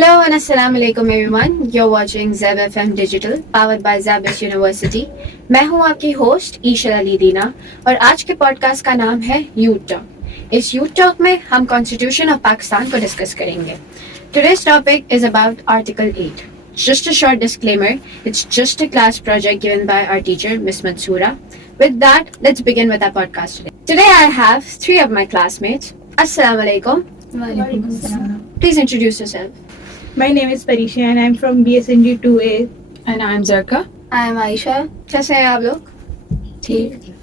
Hello and assalamu alaikum everyone. You're watching Zeb FM Digital powered by Zabis University. मैं हूं आपकी host Isha Ali दीना और आज के पॉडकास्ट का नाम है यूथ टॉक। इस यूथ टॉक में हम कॉन्स्टिट्यूशन ऑफ पाकिस्तान को डिस्कस करेंगे। Today's topic is about Article 8. Just a short disclaimer, it's just a class project given by our teacher, Miss Mansoora. With that, let's begin with our podcast today. Today I have three of my classmates. Assalamu alaikum. Please introduce yourself. My name is Parisha and I'm from BSNG 2A. And I'm Zarka. I am Aisha. कैसे हैं आप लोग? ठीक.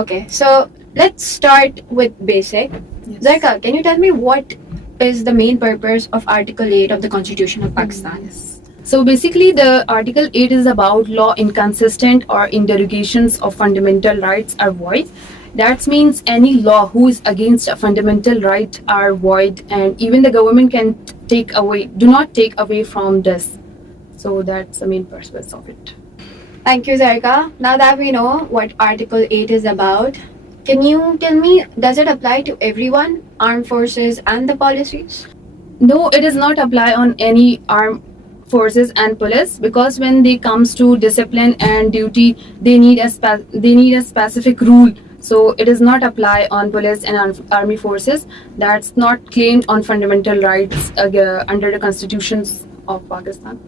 Okay, so let's start with basic. Yes. Zarka, can you tell me what is the main purpose of Article 8 of the Constitution of Pakistan? So basically, the Article 8 is about law inconsistent or in derogations of fundamental rights are void. That means any law who is against a fundamental right are void, and even the government can do not take away from this. So that's the main purpose of it. Thank you, Zarka. Now that we know what Article 8 is about, can you tell me, does it apply to everyone, armed forces and the policies? No, it does not apply on any armed forces and police, because when they comes to discipline and duty, they need a specific rule. So it does not apply on police and army forces. That's not claimed on fundamental rights under the constitutions of Pakistan.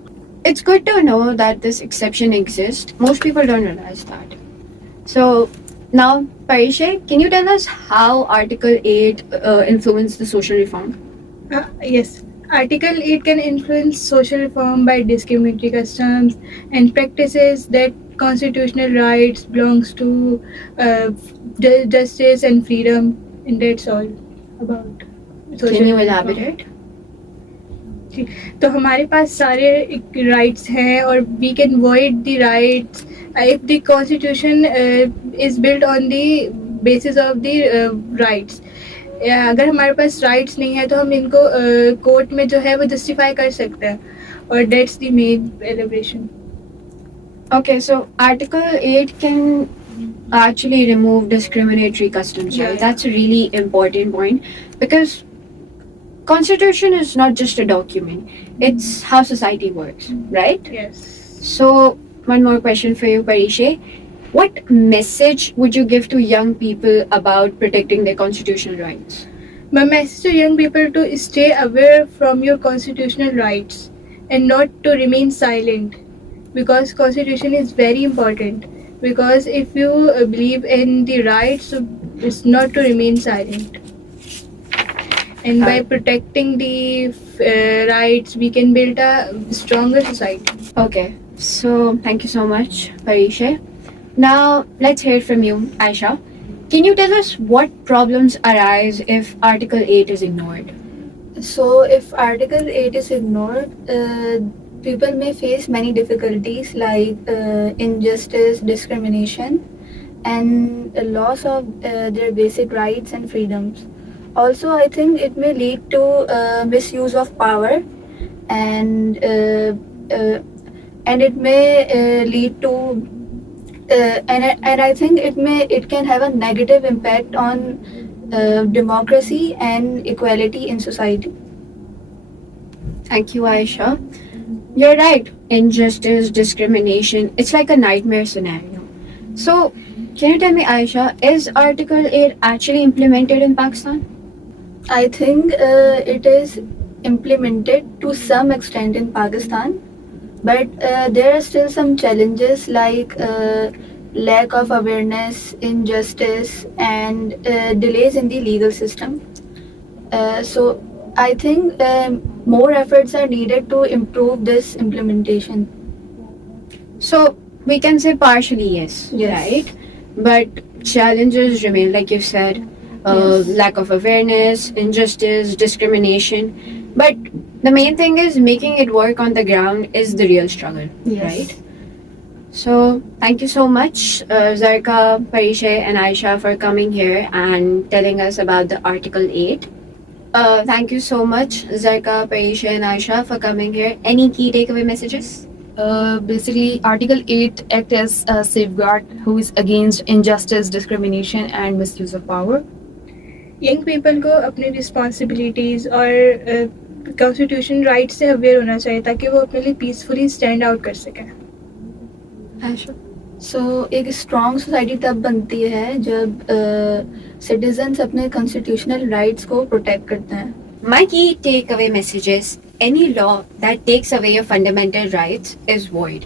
It's good to know that this exception exists. Most people don't realize that. So now, Parisha, can you tell us how Article 8 influenced the social reform? Yes, Article 8 can influence social reform by discriminatory customs and practices that constitutional rights belongs to justice and freedom, and that's all about social Can you reform. elaborate? तो हमारे पास सारे rights हैं और we can void the rights if the constitution is build on the basis of the rights. अगर हमारे पास rights नहीं है तो हम इनको कोर्ट में जो है वो जस्टिफाई कर सकते हैं, और that's the main elaboration. Okay, so Article 8 can actually remove discriminatory customs, right? Yeah. That's a really important point because Constitution is not just a document; it's how society works, right? Yes. So, one more question for you, Parisha. What message would you give to young people about protecting their constitutional rights? My message to young people to stay aware from your constitutional rights and not to remain silent, because constitution is very important. Because if you believe in the rights, so it's not to remain silent. And by protecting the rights, we can build a stronger society. Okay, so thank you so much, Parisha. Now, let's hear it from you, Aisha. Can you tell us what problems arise if Article 8 is ignored? So, if Article 8 is ignored, people may face many difficulties like injustice, discrimination, and a loss of their basic rights and freedoms. Also, I think it may lead to misuse of power, and it may lead to and I think it can have a negative impact on democracy and equality in society. Thank you, Aisha. You're right. Injustice, discrimination, it's like a nightmare scenario. So, can you tell me, Aisha, is Article 8 actually implemented in Pakistan? I think it is implemented to some extent in Pakistan, but there are still some challenges like lack of awareness, injustice, and delays in the legal system. So I think more efforts are needed to improve this implementation. So, we can say partially yes, Yes. right? But challenges remain, like you said, Yes. lack of awareness, injustice, discrimination. But the main thing is making it work on the ground is the real struggle, Yes. right? So, thank you so much, Zarka, Parisha, and Aisha for coming here and telling us about the Article 8. Thank you so much, Zarka, Parisha, and Aisha for coming here. Any key takeaway messages? Basically, Article 8 acts as a safeguard who is against injustice, discrimination, and misuse of power. Young people को अपनी responsibilities और constitution right से aware होना चाहिए ताकि वो अपने लिए पीसफुली स्टैंड आउट कर सकें. सो एक स्ट्रॉन्ग सोसाइटी तब बनती है जब सिटीजन्स अपने कॉन्स्टिट्यूशनल राइट्स को प्रोटेक्ट करते हैं. My key takeaway message is any law that takes away your fundamental rights is void.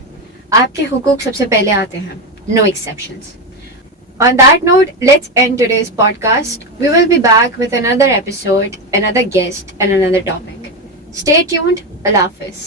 आपके हुकूक सबसे पहले आते हैं. No exceptions. On that note, let's end today's podcast. We will be back with another episode, another guest, and another topic. Stay tuned. Allah Hafiz.